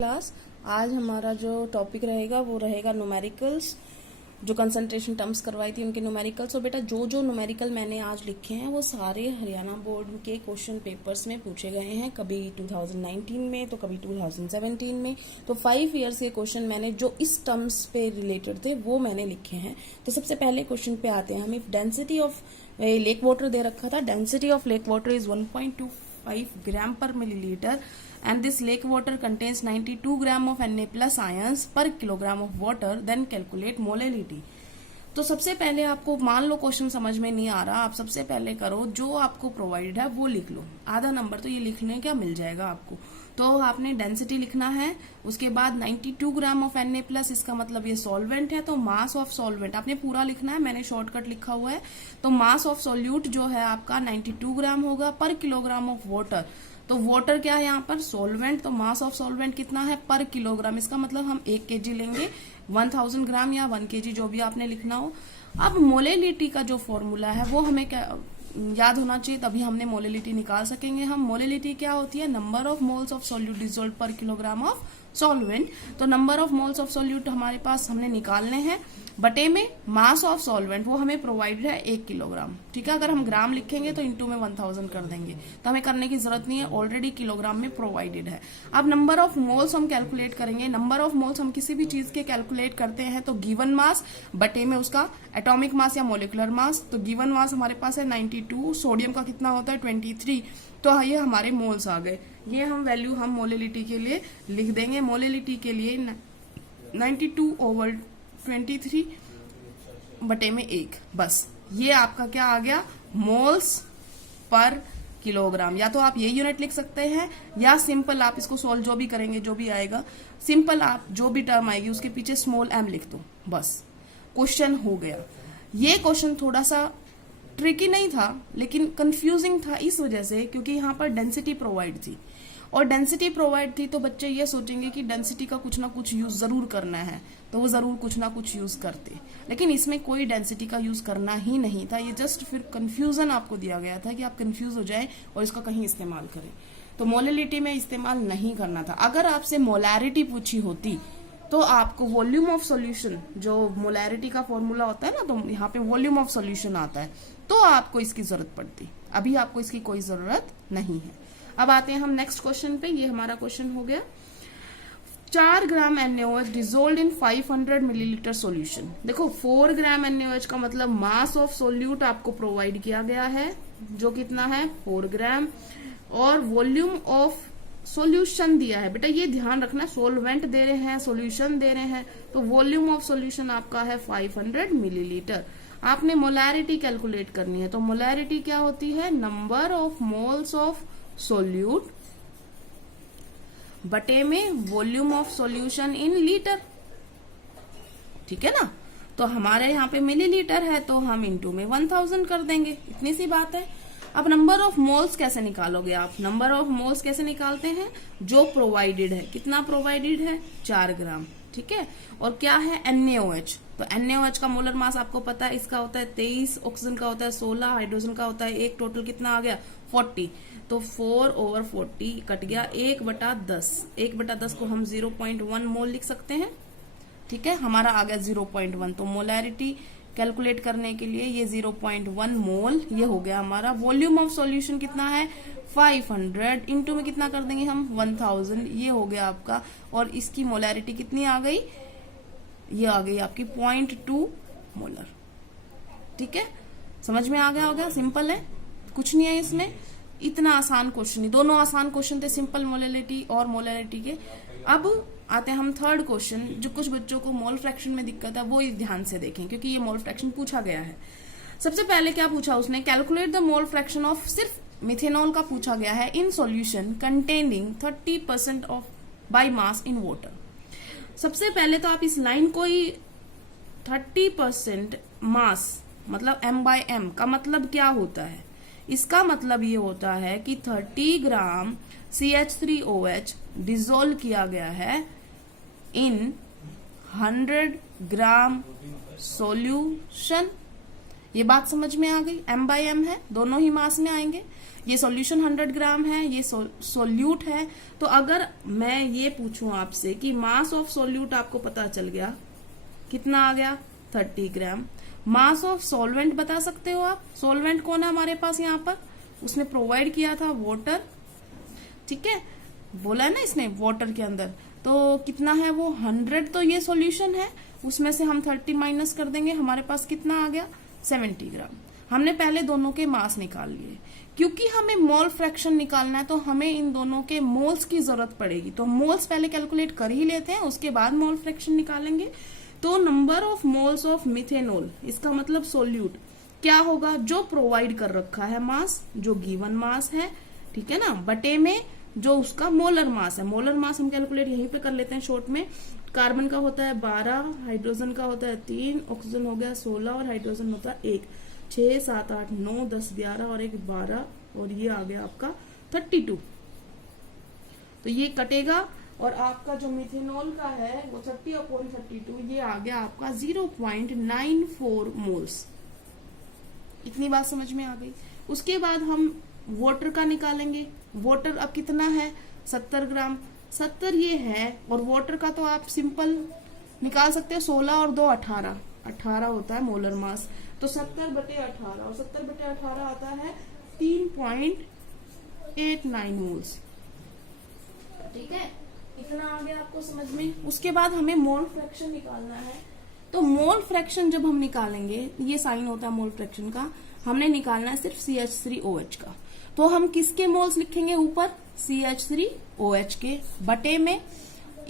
Class. आज हमारा जो टॉपिक रहेगा वो रहेगा न्यूमेरिकल्स। जो कंसंट्रेशन टर्म्स करवाई थी उनके न्यूमेरिकल्स। और बेटा जो जो न्यूमेरिकल मैंने आज लिखे हैं वो सारे हरियाणा बोर्ड के क्वेश्चन पेपर्स में पूछे गए हैं, कभी 2019 में तो कभी 2017 में। तो 5 इयर्स के क्वेश्चन मैंने जो इस टर्म्स पे रिलेटेड थे वो मैंने लिखे हैं। तो सबसे पहले क्वेश्चन पे आते हैं। हमें डेंसिटी ऑफ लेक वाटर दे रखा था। Density of lake water is 1.25 ग्राम पर millilitre and this lake water contains 92 gram of Na plus ions per kilogram of water, then calculate molality। तो सबसे पहले आपको मान लो क्वेश्चन समझ में नहीं आ रहा, आप सबसे पहले करो जो आपको प्रोवाइड है वो लिख लो। आधा नंबर तो ये लिखने क्या मिल जाएगा आपको। तो आपने डेंसिटी लिखना है, उसके बाद 92 ग्राम ऑफ Na प्लस, इसका मतलब ये सॉल्वेंट है तो मास ऑफ सॉल्वेंट आपने पूरा लिखना है, मैंने शॉर्टकट लिखा हुआ है। तो मास ऑफ सॉल्यूट जो है आपका 92 ग्राम होगा पर किलोग्राम ऑफ वाटर। तो वाटर क्या है यहाँ पर, सॉल्वेंट। तो मास ऑफ सॉल्वेंट कितना है पर किलोग्राम, इसका मतलब हम 1 kg लेंगे, 1000 ग्राम या 1 kg जो भी आपने लिखना हो। अब मोलेलिटी का जो फॉर्मूला है वो हमें क्या याद होना चाहिए, तभी हमने मोलेलिटी निकाल सकेंगे हम। मोलेलिटी क्या होती है, number of moles of solute dissolved पर किलोग्राम ऑफ सॉल्वेंट। तो number of moles of solute हमारे पास हमने निकालने हैं, बटे में मास ऑफ सॉल्वेंट वो हमें प्रोवाइडेड है 1 किलोग्राम। ठीक है, अगर हम ग्राम लिखेंगे तो इंटू में 1000 कर देंगे, तो हमें करने की जरूरत नहीं है, ऑलरेडी किलोग्राम में प्रोवाइडेड है। अब नंबर ऑफ मोल्स हम कैलकुलेट करेंगे। नंबर ऑफ मोल्स हम किसी भी चीज के कैलकुलेट करते हैं तो गिवन मास बटे में उसका एटॉमिक मास या मोलिकुलर मास। तो गिवन मास हमारे पास है 92, सोडियम का कितना होता है 23। तो ये हमारे मोल्स आ गए। ये हम वैल्यू हम मोलेलिटी के लिए लिख देंगे। मोलेलिटी के लिए 92/23 बटे में 1, बस ये आपका क्या आ गया, मोल्स पर किलोग्राम। या तो आप ये यूनिट लिख सकते हैं या सिंपल आप इसको सोल्व जो भी करेंगे जो भी आएगा, सिंपल आप जो भी टर्म आएगी उसके पीछे स्मॉल m लिख दो, बस क्वेश्चन हो गया। ये क्वेश्चन थोड़ा सा ट्रिकी नहीं था लेकिन कंफ्यूजिंग था इस वजह से क्योंकि यहाँ पर डेंसिटी प्रोवाइड थी, और डेंसिटी प्रोवाइड थी तो बच्चे ये सोचेंगे कि डेंसिटी का कुछ ना कुछ यूज जरूर करना है, तो वो जरूर कुछ ना कुछ यूज करते, लेकिन इसमें कोई डेंसिटी का यूज करना ही नहीं था। ये जस्ट फिर कंफ्यूजन आपको दिया गया था कि आप कंफ्यूज हो जाए और इसका कहीं इस्तेमाल करें। तो मोलेलिटी में इस्तेमाल नहीं करना था। अगर आपसे मोलैरिटी पूछी होती तो आपको वॉल्यूम ऑफ सॉल्यूशन, जो मोलैरिटी का फॉर्मूला होता है ना, तो यहाँ पे वॉल्यूम ऑफ सॉल्यूशन आता है, तो आपको इसकी जरूरत पड़ती। अभी आपको इसकी कोई जरूरत नहीं है। अब आते हैं हम नेक्स्ट क्वेश्चन पे। ये हमारा क्वेश्चन हो गया 4 ग्राम NaOH dissolve in 500 millilitre solution. देखो 4 ग्राम NaOH का मतलब मास ऑफ सोल्यूट आपको प्रोवाइड किया गया है जो कितना है 4 ग्राम, और वॉल्यूम ऑफ सॉल्यूशन दिया है। बेटा ये ध्यान रखना, सोलवेंट दे रहे हैं, सॉल्यूशन दे रहे हैं, तो वॉल्यूम ऑफ सॉल्यूशन आपका है 500 मिलीलीटर। आपने मोलैरिटी कैलकुलेट करनी है, तो मोलैरिटी क्या होती है, number of moles of solute बटे में volume of solution in litre. ठीक है ना, तो हमारे यहाँ पे मिलीलीटर है तो हम इंटू में 1000 कर देंगे, इतनी सी बात है। अब नंबर ऑफ मोल्स कैसे निकालोगे आप, नंबर ऑफ मोल्स कैसे निकालते हैं, जो प्रोवाइडेड है, कितना प्रोवाइडेड है 4 ग्राम। ठीक है, और क्या है NaOH, तो NaOH का मोलर मास आपको पता है, इसका होता है 23, ऑक्सीजन का होता है 16, हाइड्रोजन का होता है 1, टोटल कितना आ गया 40। तो 4/40 कट गया 1/10। 1/10 को हम 0.1 मोल लिख सकते हैं। ठीक है, हमारा आ गया 0.1। तो मोलैरिटी कैलकुलेट करने के लिए ये 0.1 मोल ये हो गया हमारा। वॉल्यूम ऑफ सॉल्यूशन कितना है 500, इंटू में कितना कर देंगे हम 1000, ये हो गया आपका। और इसकी मोलैरिटी कितनी आ गई, ये आ गई आपकी 0.2 मोलर। ठीक है, समझ में आ गया होगा, सिंपल है, कुछ नहीं है इसमें, इतना आसान क्वेश्चन नहीं, दोनों आसान क्वेश्चन थे, सिंपल मोलैरिटी और मोलैरिटी के। अब आते हैं हम थर्ड क्वेश्चन। जो कुछ बच्चों को मोल फ्रैक्शन में दिक्कत है वो ध्यान से देखें क्योंकि ये मोल फ्रैक्शन पूछा गया है। सबसे पहले क्या पूछा उसने, calculate the mole fraction of, सिर्फ मिथेनॉल का पूछा गया है, in solution containing 30% of by mass in water. सबसे पहले तो आप इस लाइन को ही 30% मास मतलब m/m का मतलब क्या होता है, इसका मतलब ये होता है कि 30 ग्राम CH3OH डिसॉल्व किया गया है इन 100 ग्राम सॉल्यूशन। ये बात समझ में आ गई। m/m है, दोनों ही मास में आएंगे। ये सॉल्यूशन 100 ग्राम है, ये सोल्यूट है। तो अगर मैं ये पूछूं आपसे कि मास ऑफ सोल्यूट आपको पता चल गया, कितना आ गया 30 ग्राम। मास ऑफ सॉल्वेंट बता सकते हो आप? सॉल्वेंट कौन है हमारे पास यहाँ पर? उसने प्रोवाइड किया था वाटर, ठीक है, बोला है ना इसने वाटर के अंदर। तो कितना है वो 100, तो ये सॉल्यूशन है, उसमें से हम 30 माइनस कर देंगे, हमारे पास कितना आ गया 70 ग्राम। हमने पहले दोनों के मास निकाल लिए। क्योंकि हमें मोल फ्रैक्शन निकालना है तो हमें इन दोनों के मोल्स की जरूरत पड़ेगी। तो मोल्स पहले कैलकुलेट कर ही लेते हैं, उसके बाद मोल फ्रैक्शन निकालेंगे। तो number of moles of methanol, इसका मतलब सोल्यूट, क्या होगा? जो प्रोवाइड कर रखा है मास, जो गिवन मास है, ठीक है ना, बटे में जो उसका मोलर मास है। मोलर मास हम कैलकुलेट यहीं पे कर लेते हैं शॉर्ट में। कार्बन का होता है 12, हाइड्रोजन का होता है 3, ऑक्सीजन हो गया 16 और हाइड्रोजन होता है 1। 6, 7, 8, 9, 10, 11 और 1 12 और ये आ गया आपका 32। तो ये कटेगा और आपका जो मिथेनॉल का है वो 30/32, ये आ गया आपका 0.94 मोल्स। इतनी बात समझ में आ गई। उसके बाद हम वाटर का निकालेंगे। वाटर अब कितना है 70 ग्राम। 70 ये है, और वाटर का तो आप सिंपल निकाल सकते हो, 16 और 2 18, 18 होता है मोलर मास। तो 70/18 और 70/18 आता है 3.89 मोल्स, ठीक है। इतना आ गया आपको समझ में। उसके बाद हमें मोल फ्रैक्शन निकालना है। तो मोल फ्रैक्शन जब हम निकालेंगे, ये साइन होता है मोल फ्रैक्शन का, हमने निकालना है सिर्फ CH3OH का। तो हम किसके मोल्स लिखेंगे ऊपर? CH3OH के, बटे में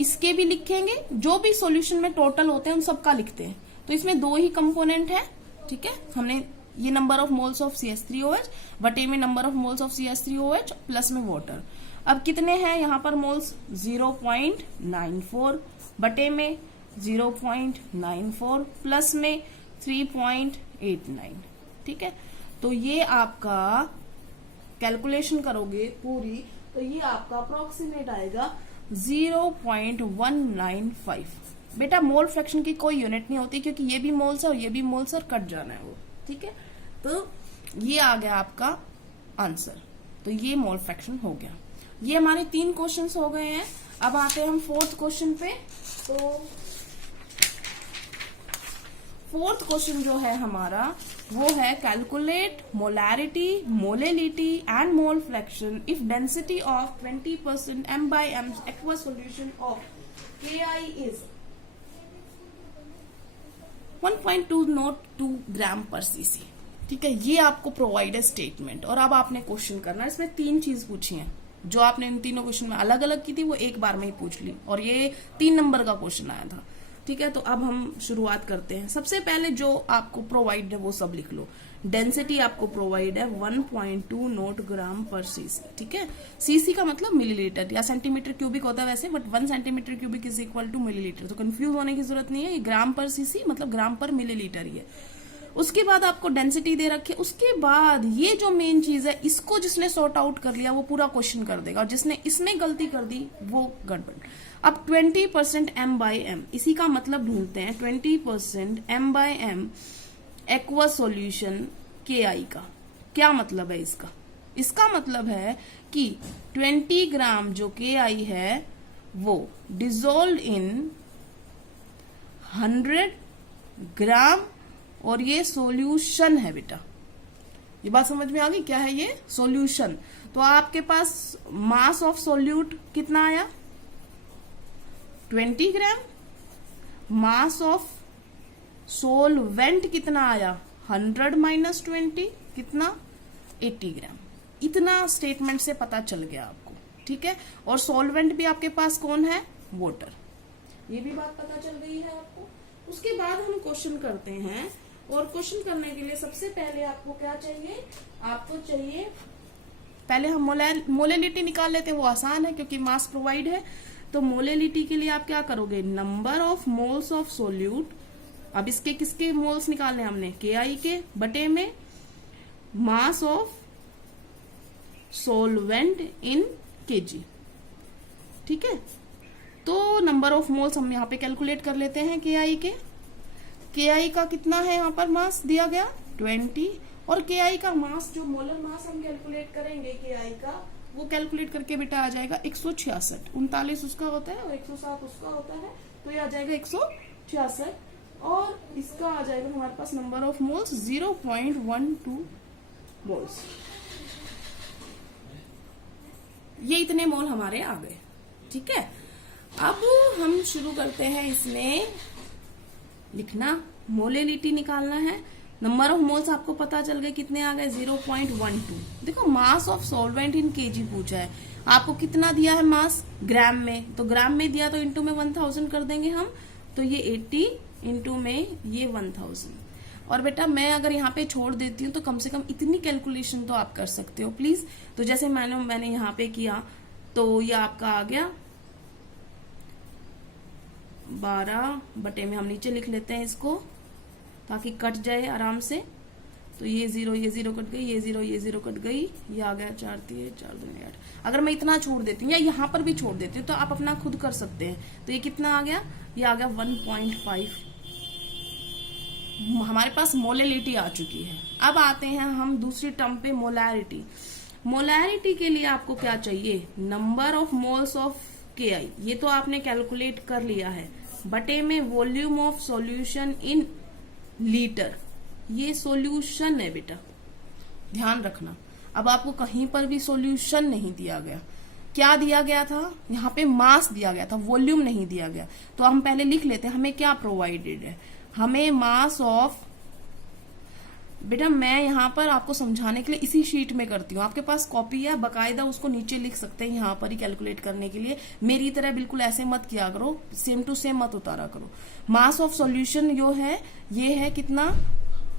इसके भी लिखेंगे, जो भी सॉल्यूशन में टोटल होते हैं उन सबका लिखते हैं। तो इसमें 2 ही कंपोनेंट है, ठीक है। हमने ये number of moles of CH3OH बटे में number of moles of CH3OH plus में वाटर। अब कितने हैं यहाँ पर मोल्स? 0.94 बटे में 0.94 प्लस में 3.89, ठीक है। तो ये आपका कैलकुलेशन करोगे पूरी, तो ये आपका अप्रोक्सीमेट आएगा 0.195। बेटा मोल फ्रैक्शन की कोई यूनिट नहीं होती, क्योंकि ये भी मोल्स है और ये भी मोल्स और कट जाना है वो, ठीक है। तो ये आ गया आपका आंसर। तो ये मोल फ्रैक्शन हो गया। ये हमारे 3 क्वेश्चंस हो गए हैं। अब आते हैं हम 4th क्वेश्चन पे। तो 4th क्वेश्चन जो है हमारा वो है calculate molarity, molality and mole fraction if density of 20% m/m aqueous solution of Ki is 1.202 ग्राम पर cc, ठीक है। ये आपको प्रोवाइड है स्टेटमेंट, और अब आपने क्वेश्चन करना है। इसमें 3 चीज पूछी है, जो आपने इन तीनों क्वेश्चन में अलग अलग की थी वो एक बार में ही पूछ ली, और ये 3 नंबर का क्वेश्चन आया था, ठीक है। तो अब हम शुरुआत करते हैं। सबसे पहले जो आपको प्रोवाइड है वो सब लिख लो। डेंसिटी आपको प्रोवाइड है 1.20 ग्राम पर cc, ठीक है। cc का मतलब मिलीलीटर या सेंटीमीटर क्यूबिक होता है वैसे, but 1 centimetre cubic is equal to millilitre. तो कंफ्यूज होने की जरूरत नहीं है, ये ग्राम पर cc मतलब ग्राम पर मिलीलीटर ही है। उसके बाद आपको डेंसिटी दे रखी है। उसके बाद ये जो मेन चीज है, इसको जिसने सॉर्ट आउट कर लिया वो पूरा क्वेश्चन कर देगा, और जिसने इसमें गलती कर दी वो गड़बड़। अब 20% m/m, इसी का मतलब ढूंढते हैं। 20% m/m एक्वस सॉल्यूशन Ki का क्या मतलब है इसका? इसका मतलब है कि 20 ग्राम जो Ki है वो डिजोल्व इन 100 ग्राम, और ये सॉल्यूशन है बेटा। ये बात समझ में आ गई? क्या है ये? सॉल्यूशन। तो आपके पास मास ऑफ सोल्यूट कितना आया? 20 ग्राम। मास ऑफ सोलवेंट कितना आया? 100 माइनस 20 कितना? 80 ग्राम। इतना स्टेटमेंट से पता चल गया आपको, ठीक है। और सोलवेंट भी आपके पास कौन है? वाटर। ये भी बात पता चल गई है आपको। उसके बाद हम क्वेश्चन करते हैं, और क्वेश्चन करने के लिए सबसे पहले आपको क्या चाहिए? आपको चाहिए, पहले हम मोलेलिटी निकाल लेते हैं, वो आसान है क्योंकि मास प्रोवाइड है। तो मोलेलिटी के लिए आप क्या करोगे? Number of moles of solute. अब इसके किसके मोल्स निकालने हमने? Ki के, बटे में mass of solvent in kg, ठीक है। तो नंबर ऑफ मोल्स हम यहाँ पे कैलकुलेट कर लेते हैं Ki के। Ki का कितना है यहाँ पर मास दिया गया? 20 और के आई का मास, जो मोलर मास हम कैलकुलेट करेंगे के आई का, वो कैलकुलेट करके बेटा आ जाएगा 166। 39 उसका होता है और 107 उसका होता है, तो ये आ जाएगा 166 और इसका आ जाएगा हमारे पास नंबर ऑफ मोल्स 0.12 मोल्स। ये इतने मोल हमारे आ गए। ठीक है, अब हम शुरू करते हैं इसमें लिखना, मोलेलिटी निकालना है। नंबर ऑफ मोल्स आपको पता चल गए कितने आ गए 0.12। देखो mass of solvent in KG पूछा है, आपको कितना दिया है मास ग्राम में, तो ग्राम में दिया तो इंटू में 1000 कर देंगे हम, तो ये 80 इंटू में ये 1000। और बेटा मैं अगर यहाँ पे छोड़ देती हूँ तो कम से कम इतनी कैलकुलेशन तो आप कर सकते हो प्लीज। तो जैसे मैंने यहाँ पे किया तो ये आपका आ गया 12 बटे में, हम नीचे लिख लेते हैं इसको ताकि कट जाए आराम से। तो ये 0 कट गई, ये 0 कट गई, ये आ गया 4 3 4 2 8। अगर मैं इतना छोड़ देती हूँ या यहाँ पर भी छोड़ देती हूँ तो आप अपना खुद कर सकते हैं। तो ये कितना आ गया, ये आ गया 1.5। हमारे पास मोलेलिटी आ चुकी है। अब आते हैं हम दूसरी टर्म पे, मोलैरिटी। मोलैरिटी के लिए आपको क्या चाहिए, नंबर ऑफ मोल्स ऑफ के आई, ये तो आपने कैलकुलेट कर लिया है, बटे में volume of solution in litre. ये सॉल्यूशन है बेटा, ध्यान रखना। अब आपको कहीं पर भी सॉल्यूशन नहीं दिया गया, क्या दिया गया था, यहाँ पे मास दिया गया था, वॉल्यूम नहीं दिया गया। तो हम पहले लिख लेते हैं हमें क्या प्रोवाइडेड है, हमें मास ऑफ, बेटा मैं यहाँ पर आपको समझाने के लिए इसी शीट में करती हूँ, आपके पास कॉपी है बकायदा उसको नीचे लिख सकते हैं यहाँ पर ही कैलकुलेट करने के लिए। मेरी तरह बिल्कुल ऐसे मत किया करो, सेम टू सेम मत उतारा करो। मास ऑफ सॉल्यूशन जो है ये है कितना,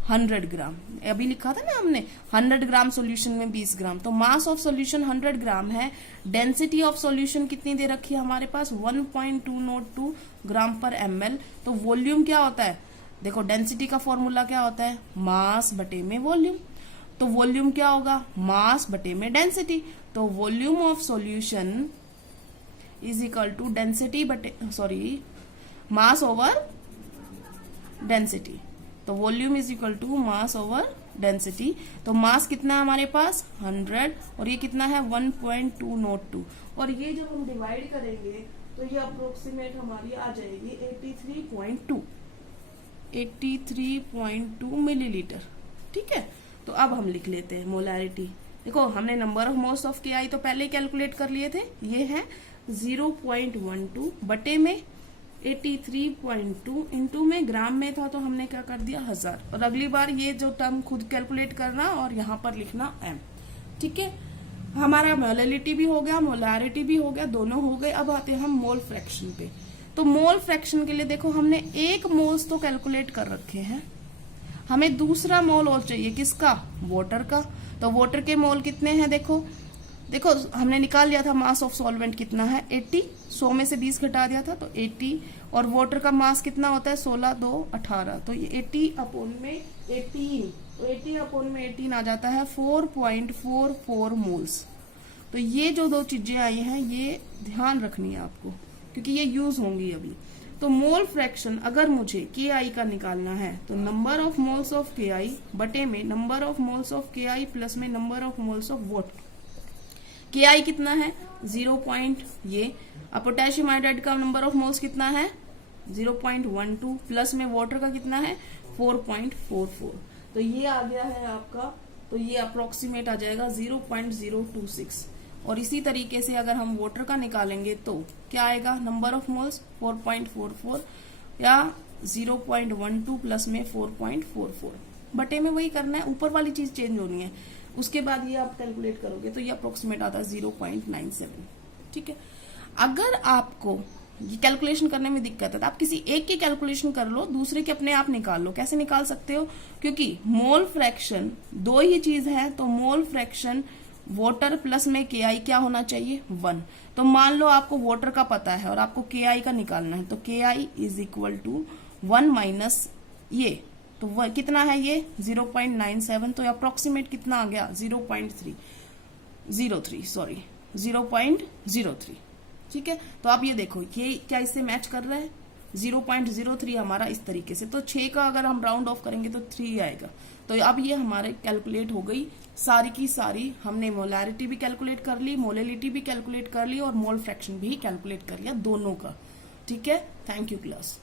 100 ग्राम। अभी लिखा था ना हमने 100 ग्राम सॉल्यूशन में 20 ग्राम, तो मास ऑफ सॉल्यूशन 100 ग्राम है। डेंसिटी ऑफ सॉल्यूशन कितनी दे रखी है हमारे पास, 1.202 ग्राम पर ml। तो वॉल्यूम क्या होता है, देखो डेंसिटी का फॉर्मूला क्या होता है, मास बटे में वॉल्यूम। तो वॉल्यूम क्या होगा, मास बटे में डेंसिटी। तो volume of solution is equal to density बटे, सॉरी, मास ओवर डेंसिटी। तो volume is equal to mass over density. तो मास कितना है हमारे पास 100 और ये कितना है 1.202। और ये जब हम डिवाइड करेंगे तो ये अप्रोक्सीमेट हमारी आ जाएगी 83.2 मिलीलीटर। ठीक है, तो अब हम लिख लेते हैं मोलैरिटी। देखो हमने नंबर ऑफ मोल्स ऑफ के आई तो पहले ही कैलकुलेट कर लिए थे, ये है 0.12 बटे में 83.2 इंटू में ग्राम में था तो हमने क्या कर दिया 1000। और अगली बार ये जो टर्म खुद कैलकुलेट करना और यहाँ पर लिखना m। ठीक है, हमारा मोलैरिटी भी हो गया, मोलैरिटी भी हो गया, दोनों हो गए। अब आते हैं हम मोल फ्रैक्शन पे। तो मोल फ्रैक्शन के लिए देखो हमने एक मोल्स तो कैलकुलेट कर रखे हैं, हमें दूसरा मोल और चाहिए, किसका, वाटर का। तो वाटर के मोल कितने हैं, देखो हमने निकाल लिया था मास ऑफ सॉल्वेंट कितना है 80, 100 में से 20 घटा दिया था तो 80। और वाटर का मास कितना होता है 16 2 18, तो ये 80 अपॉन में 18, तो 80 अपॉन में 18 आ जाता है 4.44 मोल्स। तो ये जो दो चीजें आई हैं ये ध्यान रखनी है आपको, क्योंकि ये यूज होंगी अभी। तो मोल फ्रैक्शन अगर मुझे के आई का निकालना है तो नंबर ऑफ मोल्स ऑफ के आई बटे में नंबर ऑफ मोल्स ऑफ के आई प्लस में number of moles of water. के आई कितना है 0. ये। अब पोटेशियम आयोडाइड का नंबर ऑफ मोल्स कितना है 0.12 प्लस में वाटर का कितना है 4.44। तो ये आ गया है आपका, तो ये अप्रोक्सीमेट आ जाएगा 0.026। और इसी तरीके से अगर हम वाटर का निकालेंगे तो क्या आएगा, नंबर ऑफ मोल्स 4.44 या 0.12 प्लस में 4.44 बटे में वही करना है, ऊपर वाली चीज चेंज होनी है। उसके बाद ये आप कैलकुलेट करोगे तो ये अप्रोक्सीमेट आता है 0.97। ठीक है, अगर आपको ये कैलकुलेशन करने में दिक्कत है तो आप किसी एक की कैलकुलेशन कर लो, दूसरे के अपने आप निकाल लो। कैसे निकाल सकते हो, क्योंकि मोल फ्रैक्शन दो ही चीज है, तो मोल फ्रैक्शन वाटर प्लस में के आई क्या होना चाहिए 1। तो मान लो आपको वाटर का पता है और आपको के आई का निकालना है, तो के I is equal to 1 minus ये, तो कितना है ये 0.97, तो अप्रोक्सीमेट कितना आ गया 0.03। ठीक है, तो आप ये देखो ये क्या इससे मैच कर रहा है, 0.03 हमारा इस तरीके से, तो 6 का अगर हम राउंड ऑफ करेंगे तो 3 आएगा। तो अब ये हमारे कैलकुलेट हो गई सारी की सारी। हमने मोलैरिटी भी कैलकुलेट कर ली, मोलेलिटी भी कैलकुलेट कर ली और मोल फ्रैक्शन भी कैलकुलेट कर लिया दोनों का। ठीक है, थैंक यू क्लास।